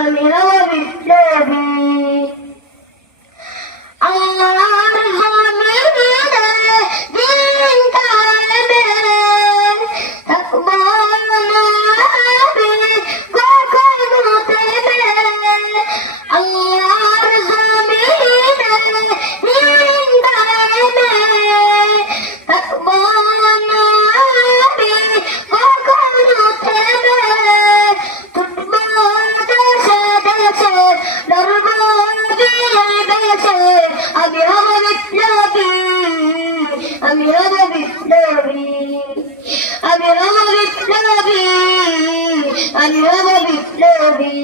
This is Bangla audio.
আমি হব বিপ্লবী। আল্লাহর জমিনে দিন কায়েমে থাকব না আমি কখনো থেমে। আল্লাহর জমিনে দিন কায়েমে থাকব না আমি কখনো থেমে। আমি হব বিপ্লবী, আমি হব বিপ্লবী, আমি হব বিপ্লবী, আমি হব বিপ্লবী।